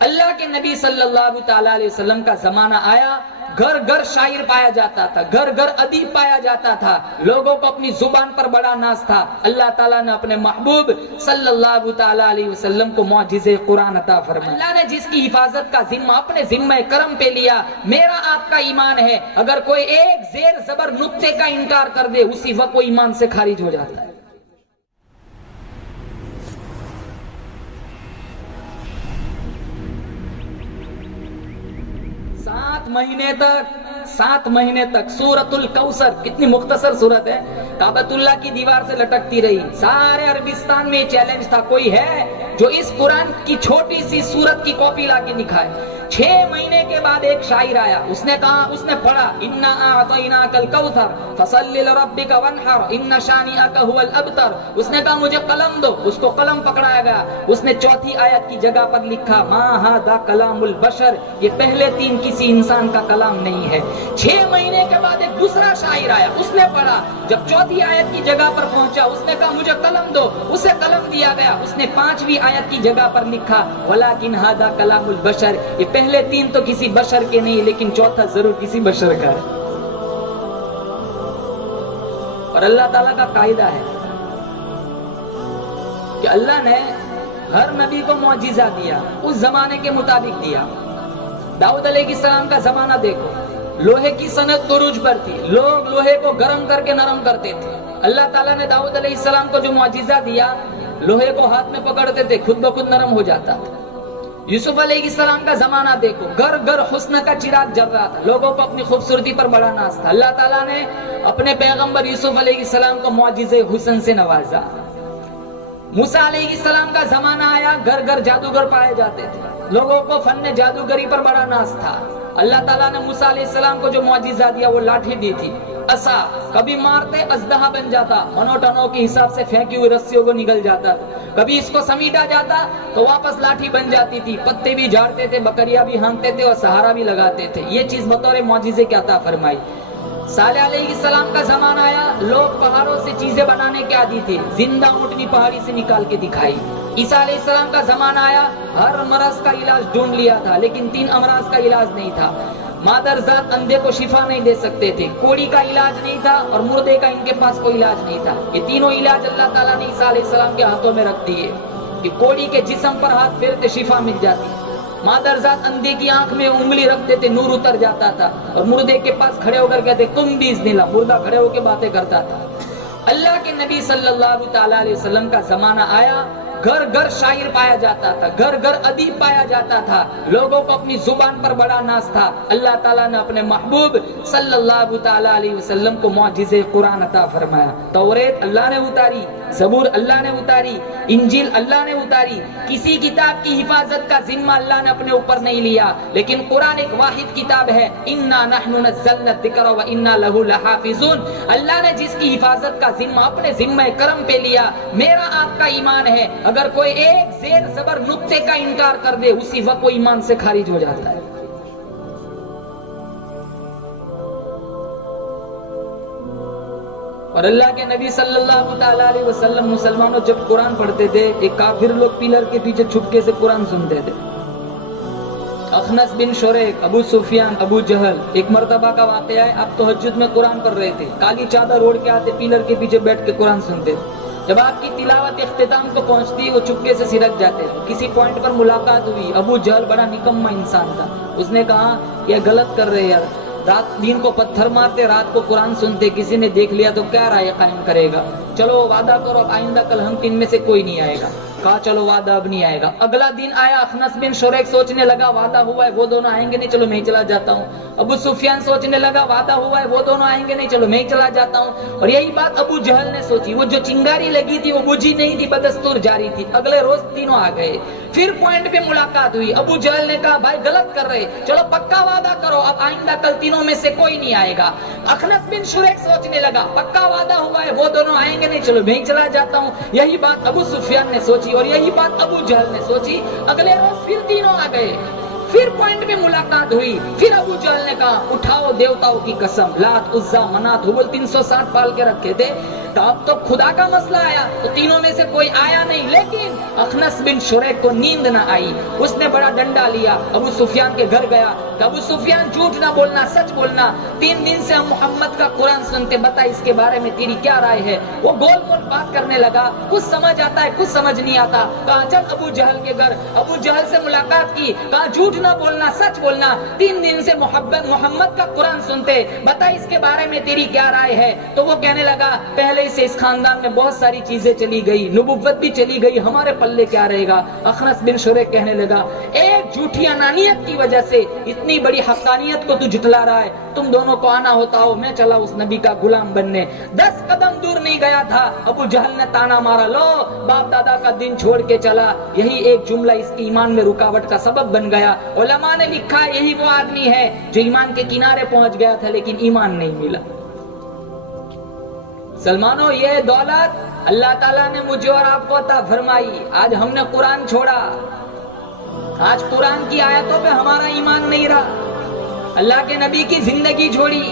اللہ کے نبی صلی اللہ تعالی علیہ وسلم کا زمانہ آیا، گھر گھر شاعر پایا جاتا تھا، گھر گھر ادیب پایا جاتا تھا، لوگوں کو اپنی زبان پر بڑا ناز تھا۔ اللہ تعالیٰ نے اپنے محبوب صلی اللہ تعالی علیہ وسلم کو معجزہ قرآن عطا فرمایا۔ اللہ نے جس کی حفاظت کا ذمہ اپنے ذمہ کرم پہ لیا، میرا آپ کا ایمان ہے، اگر کوئی ایک زیر زبر نقطے کا انکار کر دے اسی وقت وہ ایمان سے خارج ہو جاتا ہے۔ 7 مہینے تک سورۃ الکوثر، کتنی مختصر سورت ہے، کعبۃ اللہ کی دیوار سے لٹکتی رہی۔ سارے عربستان میں یہ چیلنج تھا، کوئی ہے جو اس قرآن کی چھوٹی سی سورت کی کاپی لا کے دکھائے۔ 6 مہینے کے بعد ایک شاعر آیا، اس نے کہا، اس نے پڑھا انا اعطیناک الکوثر فصلی لربک وانحر ان شانئک هو الابتر۔ اس نے کہا مجھے قلم دو، اس کو قلم پکڑایا گیا، اس نے چوتھی آیت کی جگہ پر لکھا ما ھذا کلام البشر، یہ پہلے 3 کسی انسان کا کلام نہیں ہے۔ 6 مہینے کے بعد ایک دوسرا شاعر آیا، اس نے پڑھا، جب چوتھی آیت کی جگہ پر پہنچا اس نے کہا مجھے قلم دو، اسے قلم دیا گیا، اس نے 5ویں آیت کی جگہ پر لکھا ولکن ھذا کلام البشر، یہ پہلے 3 تو کسی بشر کے نہیں لیکن چوتھا ضرور کسی بشر کا ہے۔ اور اللہ تعالیٰ کا قاعدہ ہے کہ اللہ نے ہر نبی کو معجزہ دیا، اس زمانے کے مطابق دیا۔ داؤد علیہ السلام کا زمانہ دیکھو، لوہے کی صنعت عروج پر تھی، لوگ لوہے کو گرم کر کے نرم کرتے تھے۔ اللہ تعالیٰ نے داؤد علیہ السلام کو جو معجزہ دیا، لوہے کو ہاتھ میں پکڑتے تھے خود بخود نرم ہو جاتا تھا۔ یوسف علیہ السلام کا زمانہ دیکھو، گھر گھر حسن کا چراغ جل رہا تھا، لوگوں کو اپنی خوبصورتی پر بڑا ناز تھا۔ اللہ تعالیٰ نے اپنے پیغمبر یوسف علیہ السلام کو معجزہ حسن سے نوازا۔ موسیٰ علیہ السلام کا زمانہ آیا، گھر گھر جادوگر پائے جاتے تھے، لوگوں کو فن جادوگری پر بڑا ناز تھا۔ اللہ تعالیٰ نے موسیٰ علیہ السلام کو جو معجزہ دیا وہ لاٹھی دی تھی، عصا، کبھی مارتے اژدہا بن جاتا، منو ٹنو کے حساب سے پھینکی ہوئی رسیوں کو نگل جاتا، کبھی اس کو سمیٹا جاتا تو واپس لاٹھی بن جاتی تھی، پتے بھی جھاڑتے تھے، بکریاں بھی ہانکتے تھے اور سہارا بھی لگاتے تھے۔ یہ چیز بطور معجزے کی عطا فرمائی۔ صالح علیہ السلام کا زمانہ آیا، لوگ پہاڑوں سے چیزیں بنانے کے عادی تھے، زندہ اونٹنی پہاڑی سے نکال کے دکھائی۔ عیسیٰ علیہ السلام کا زمانہ آیا، ہر مرض کا علاج ڈھونڈ لیا تھا لیکن 3 امراض کا علاج نہیں تھا۔ مادر ذات اندھے کو شفا نہیں دے سکتے تھے، کوڑی کا علاج نہیں تھا اور مردے کا ان کے پاس کوئی علاج نہیں تھا۔ یہ تینوں علاج اللہ تعالیٰ نے عیسیٰ علیہ السلام کے ہاتھوں میں رکھ دیے کہ کوڑی کے جسم پر ہاتھ پھیرتے شفا مل جاتی، مادر ذات اندھے کی آنکھ میں انگلی رکھ دیتے نور اتر جاتا تھا، اور مردے کے پاس کھڑے ہو کر کہتے تم بھی اذن اللہ، مردہ کھڑے ہو کے باتیں کرتا تھا۔ اللہ کے نبی صلی اللہ تعالی علیہ وسلم کا زمانہ آیا، گھر گھر شاعر پایا جاتا تھا، گھر گھر ادیب پایا جاتا تھا، لوگوں کو اپنی زبان پر بڑا ناز تھا۔ اللہ تعالیٰ نے اپنے محبوب صلی اللہ تعالی علیہ وسلم کو معجزہ قرآن عطا فرمایا۔ توریت اللہ نے اتاری، زبور اللہ نے اتاری، انجیل اللہ نے اتاری، کسی کتاب کی حفاظت کا ذمہ اللہ نے اپنے اوپر نہیں لیا، لیکن قرآن ایک واحد کتاب ہے، انا نحن نزلنا الذکر وانا لہ لحافظون۔ اللہ نے جس کی حفاظت کا ذمہ اپنے ذمہ کرم پہ لیا، میرا آپ کا ایمان ہے، اگر کوئی ایک زیر زبر نقطے کا انکار کر دے اسی وقت وہ ایمان سے خارج ہو جاتا ہے۔ اور اللہ کے نبی صلی اللہ تعالی علیہ وسلم مسلمانوں جب قرآن پڑھتے تھے، ایک کافر لوگ پلر کے پیچھے چھپکے سے قرآن سنتے تھے۔ اخنس بن شریک، ابو سفیان، ابو جہل، ایک مرتبہ کا واقعہ ہے، آپ تہجد میں قرآن پڑھ رہے تھے، کالی چادر اوڑھ کے آتے، پلر کے پیچھے بیٹھ کے قرآن سنتے تھے۔ جب آپ کی تلاوت اختتام کو پہنچتی وہ چپکے سے سرک جاتے تھے۔ کسی پوائنٹ پر ملاقات ہوئی، ابو جہل بڑا نکما انسان تھا، اس نے کہا یہ غلط کر رہے یار، رات دن کو پتھر مارتے، رات کو قرآن سنتے، کسی نے دیکھ لیا تو کیا رائے قائم کرے گا؟ چلو وعدہ کرو اب آئندہ کل ہم 3 میں سے کوئی نہیں آئے گا۔ کہا چلو وعدہ اب نہیں آئے گا۔ اگلا دن آیا، اخنس بن شریک سوچنے لگا وعدہ ہوا ہے وہ دونوں آئیں گے نہیں، چلو میں ہی چلا جاتا ہوں۔ ابو سفیان سوچنے لگا وعدہ ہوا ہے وہ دونوں آئیں گے نہیں، چلو میں ہی چلا جاتا ہوں۔ اور یہی بات ابو جہل نے سوچی، وہ جو چنگاری لگی تھی وہ بجھی نہیں تھی، بدستور جاری تھی۔ اگلے روز تینوں آ گئے، پھر پوائنٹ پہ ملاقات ہوئی۔ ابو جہل نے کہا بھائی غلط کر رہے، چلو پکا وعدہ کرو اب آئندہ کل تینوں میں سے کوئی نہیں آئے گا۔ اخنس بن شریک سوچنے لگا پکا وعدہ ہوا ہے وہ دونوں آئیں گے نہیں، چلو میں ہی چلا جاتا ہوں۔ یہی بات ابو سفیان نے سوچی اور یہی بات ابو جہل نے سوچی۔ اگلے روز پھر تینوں آ گئے، پھر پوائنٹ میں ملاقات ہوئی. پھر ابو جہل نے کہا اٹھاؤ دیوتاؤں کی قسم, لات عزا منات ہبل 360 پال کے رکھے تھے, تو اب تو خدا کا مسئلہ آیا, تو تینوں میں سے کوئی آیا نہیں. لیکن اخنس بن شریک کو نیند نہ آئی, اس نے بڑا ڈنڈا لیا, ابو سفیان کے گھر گیا. ابو سفیان جھوٹ نہ بولنا, سچ بولنا, 3 دن سے ہم محمد کا قرآن سنتے, بتا اس کے بارے میں تیری کیا رائے ہے. وہ گول گول بات کرنے لگا, کچھ سمجھ آتا ہے کچھ سمجھ نہیں آتا. کہا چل ابو جہل کے گھر, ابو جہل سے ملاقات کی, کہا جھوٹ نہ بولنا سچ بولنا, 3 دن سے محمد کا قرآن سنتے, بتا اس کے بارے میں تیری کیا رائے ہے. تو وہ کہنے لگا پہلے سے اس خاندان میں بہت ساری چیزیں چلی گئی, نبوت بھی چلی گئی, ہمارے پلے کیا رہے گا. اخنس بن شریک کہنے لگا ایک جھوٹی انانیت کی وجہ سے اتنی بڑی حقانیت کو تو جھٹلا رہا ہے, تم دونوں کو آنا ہوتا ہو, میں چلا اس نبی کا غلام بننے. 10 قدم دور نہیں گیا تھا, ابو جہل نے تانا مارا, لو باپ دادا کا دین چھوڑ کے چلا. یہی ایک جملہ اس کی ایمان میں رکاوٹ کا سبب بن گیا. علماء نے لکھا یہی وہ آدمی ہے جو ایمان کے کنارے پہنچ گیا تھا لیکن ایمان نہیں ملا. سلمانوں, یہ دولت اللہ تعالیٰ نے مجھے اور آپ کو عطا فرمائی. آج ہم نے قرآن چھوڑا, آج قرآن کی آیتوں پہ ہمارا ایمان نہیں رہا, اللہ کے نبی کی زندگی چھوڑی.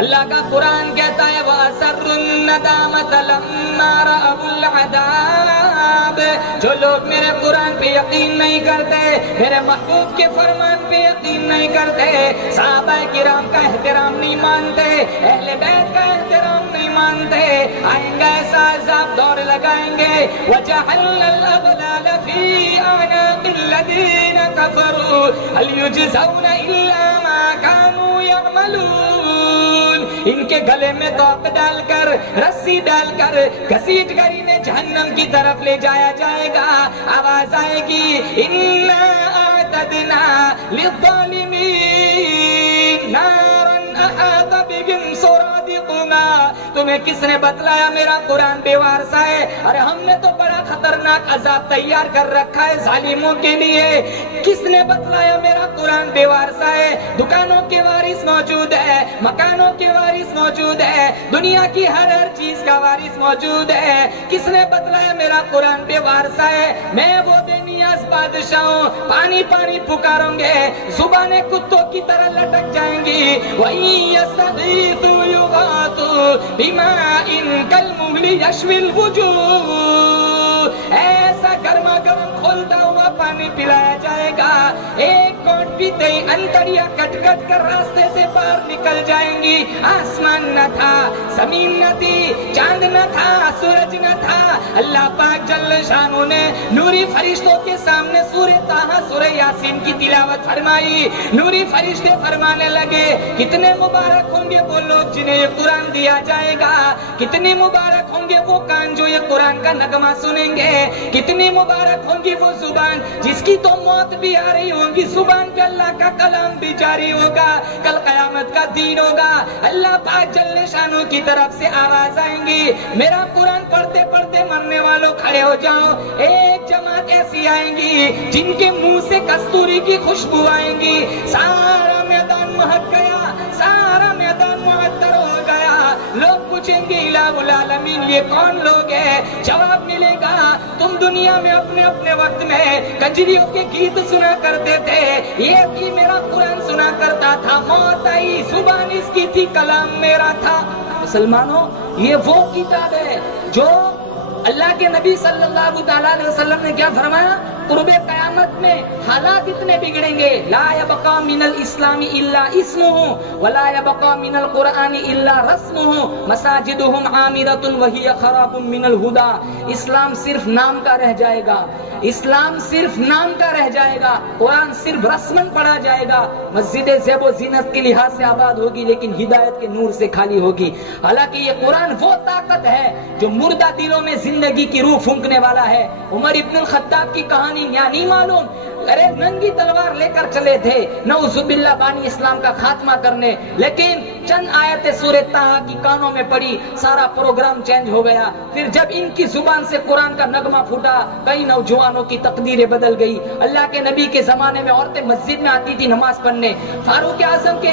اللہ کا قرآن کہتا ہے وَأَسَرُّ النَّدَامَةَ لَمَّا رَأَوُا الْعَذَابَ, جو لوگ میرے قرآن پہ یقین نہیں کرتے, میرے محبوب کے فرمان پہ یقین نہیں کرتے, صحابہ کرام کا احترام نہیں مانتے, اہل بیت کا احترام نہیں مانتے, آئیں گے ایسا عذاب دور لگائیں گے. وَجَعَلْنَا الْأَغْلَالَ فِي أَعْنَاقِ الَّذِينَ كَفَرُوا هَلْ يُجْزَوْنَ إِلَّا مَا كَانُوا يَعْمَلُونَ. ان کے گلے میں توق ڈال کر, رسی ڈال کر گھسیٹ کر انہیں جہنم کی طرف لے جایا جائے گا. آواز آئے گی اِنَّا أَعْتَدْنَا لِلظَّالِمِينَ نَارًا أَحَاطَ بِهِمْ سُرَادِقُهَا. تمہیں کس نے بتلایا میرا قرآن بے وارثہ ہے؟ ارے ہم نے تو بڑا خطرناک عذاب تیار کر رکھا ہے ظالموں کے لیے. کس نے بتلایا میرا قرآن بے وارثہ ہے؟ دکانوں کے وارث موجود ہے, مکانوں کے وارث موجود ہے, دنیا کی ہر چیز کا وارث موجود ہے. کس نے بتلایا میرا قرآن بے وارثہ ہے؟ میں وہ بے نیاز بادشاہ ہوں, پانی پانی پکاروں گے, زبانیں کتوں کی طرح لٹک جائیں گی. وَإِن يَسْتَغِيثُوا يُغَاثُوا بِمَاءٍ كَالْمُهْلِ يَشْوِي الْوُجُوهَ. ایسا گرما گرم کھولتا ہوا پانی پلایا جائے گا, ایک کوٹ پیتے ہی انتڑیاں کٹ کٹ کر راستے سے باہر نکل جائیں گی. آسمان نہ تھا, زمین نہ تھی, چاند نہ تھا, سورج نہ تھا. اللہ پاک جل شانہ نے نوری فرشتوں کے سامنے سورہ طٰہٰ, سورہ یاسین کی تلاوت فرمائی. نوری فرشتے فرمانے لگے کتنے مبارک ہوں گے وہ لوگ جنہیں یہ قرآن دیا جائے گا, کتنے مبارک ہوں گے وہ کان جو یہ قرآن کا نغمہ سنیں گے, کتنی مبارک ہوں گی وہ زبان جس کی تو موت بھی آ رہی ہوگی, زبان پہ اللہ کا کلام بھی جاری ہوگا, کل قیامت کا دین ہوگا. اللہ پاک جل شانہ کی طرف سے آواز آئیں گی میرا قرآن پڑھتے پڑھتے مرنے والوں کھڑے ہو جاؤ. ایک جماعت ایسی آئیں گی جن کے منہ سے کستوری کی خوشبو آئیں گی, سارا میدان مہک گیا, سارا میدان معطر ہو گیا. لوگ پوچھیں گے الہ العالمین یہ کون لوگ ہیں؟ جواب ملے گا تم دنیا میں اپنے اپنے وقت میں کجریوں کے گیت سنا کرتے تھے, یہ بھی میرا قرآن سنا کرتا تھا, موت آئی زبان اس کی تھی, کلام میرا تھا. مسلمانوں, یہ وہ کتاب ہے جو اللہ کے نبی صلی اللہ تعالیٰ علیہ وسلم نے کیا فرمایا, قرب قیامت میں حالات اتنے بگڑیں گے, لا یبقى من الاسلام الا اسمه ولا يبقى من القرآن الا رسمه مساجدهم عامرة وهي خراب من الهدى. اسلام صرف نام کا رہ جائے گا, اسلام صرف نام کا رہ جائے گا, قرآن صرف رسمن پڑھا جائے گا. مسجدیں زیب و زینت کے لحاظ سے آباد ہوگی لیکن ہدایت کے نور سے خالی ہوگی. حالانکہ یہ قرآن وہ طاقت ہے جو مردہ دلوں میں زندگی کی روح پھونکنے والا ہے. عمر ابن الخطاب کی کہانی یا نہیں معلوم, ارے ننگی تلوار لے کر چلے تھے نعوذ باللہ بانی اسلام کا خاتمہ کرنے, لیکن چند آیتیں سورہ طٰہٰ کی کانوں میں پڑی, سارا پروگرام چینج ہو گیا. پھر جب ان کی زبان سے قرآن کا نغمہ پھوٹا, کئی نوجوانوں کی تقدیریں بدل گئی. اللہ کے نبی کے زمانے میں عورتیں مسجد میں آتی تھی نماز پڑھنے, فاروق اعظم کے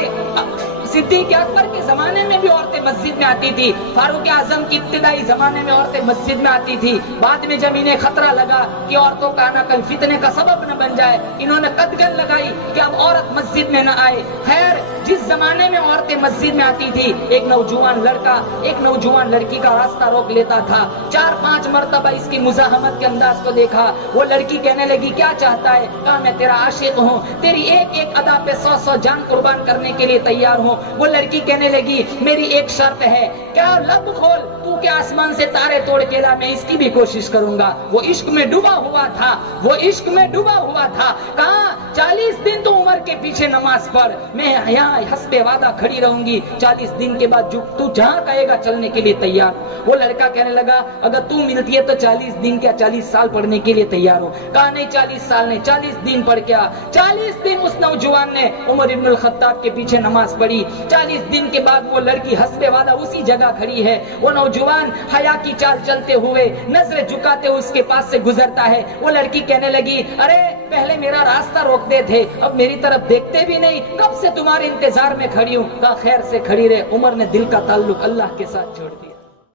صدیق اکبر کے زمانے میں بھی عورتیں مسجد میں آتی تھی، فاروق اعظم کی ابتدائی زمانے میں عورتیں مسجد میں آتی تھی، بعد میں جب انہیں خطرہ لگا کہ عورتوں کا آنا کل فتنے کا سبب نہ بن جائے، انہوں نے قدغن لگائی کہ اب عورت مسجد میں نہ آئے۔ خیر جس زمانے میں عورتیں مسجد میں آتی تھی، ایک نوجوان لڑکا ایک نوجوان لڑکی کا راستہ روک لیتا تھا، 4-5 مرتبہ اس کی مزاحمت کے انداز کو دیکھا، وہ لڑکی کہنے لگی کیا چاہتا ہے؟ کہا میں تیرا عاشق ہوں، تیری ایک ایک ادا پہ 100 جان قربان کرنے کے لیے تیار ہوں۔ وہ لڑکی کہنے لگی میری ایک شرط ہے، کیا؟ لب کھول، تو کہ آسمان سے تارے توڑ کے لا، میں اس کی بھی کوشش کروں گا۔ وہ عشق میں ڈوبا ہوا تھا، وہ عشق میں ڈوبا ہوا تھا۔ کہا 40 دن تو عمر کے پیچھے نماز پڑھ، میں یہاں حسب وعدہ کھڑی رہوں گی، 40 دن کے بعد تو جہاں کہے گا چلنے کے لیے تیار۔ وہ لڑکا کہنے لگا اگر تو ملتی ہے تو 40 دن کیا 40 سال پڑھنے کے لیے تیار ہو۔ کہا نہیں 40 سال نہیں، 40 دن پڑھ کیا۔ 40 دن اس نوجوان نے عمر ابن الخطاب کے پیچھے نماز پڑھی۔ 40 دن کے بعد وہ لڑکی حسب وعدہ اسی جگہ کھڑی ہے۔ وہ نوجوان حیا کی چال چلتے ہوئے نظریں جھکاتے ہوئے اس کے پاس سے گزرتا ہے۔ وہ لڑکی کہنے لگی ارے پہلے میرا راستہ روکتے تھے، اب میری طرف دیکھتے بھی نہیں، کب سے تمہارے انتظار میں کھڑی ہوں۔ کہا خیر سے کھڑی رہے۔ عمر نے دل کا تعلق اللہ کے ساتھ چھوڑ دیا۔